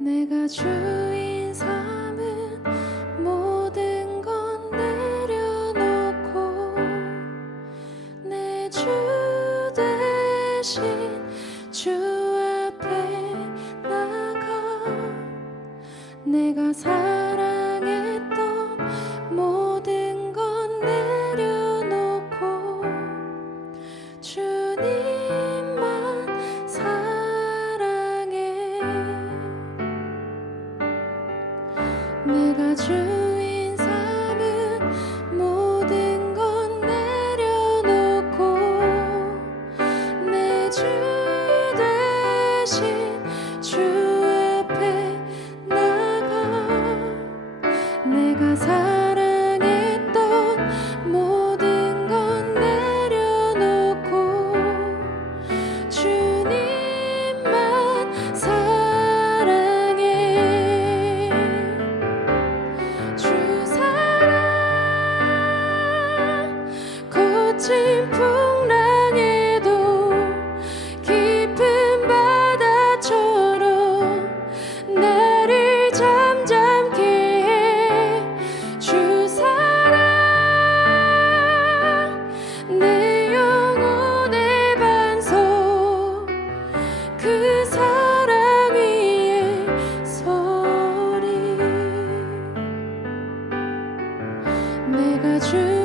내가 주인 삼은 모든 건 내려놓고 내 주 대신 주 앞에 나가. 내가 사 내가 주인 삶은 모든 건 내려놓고 내 주 대신 주 앞에 나가. 내가 살아 去。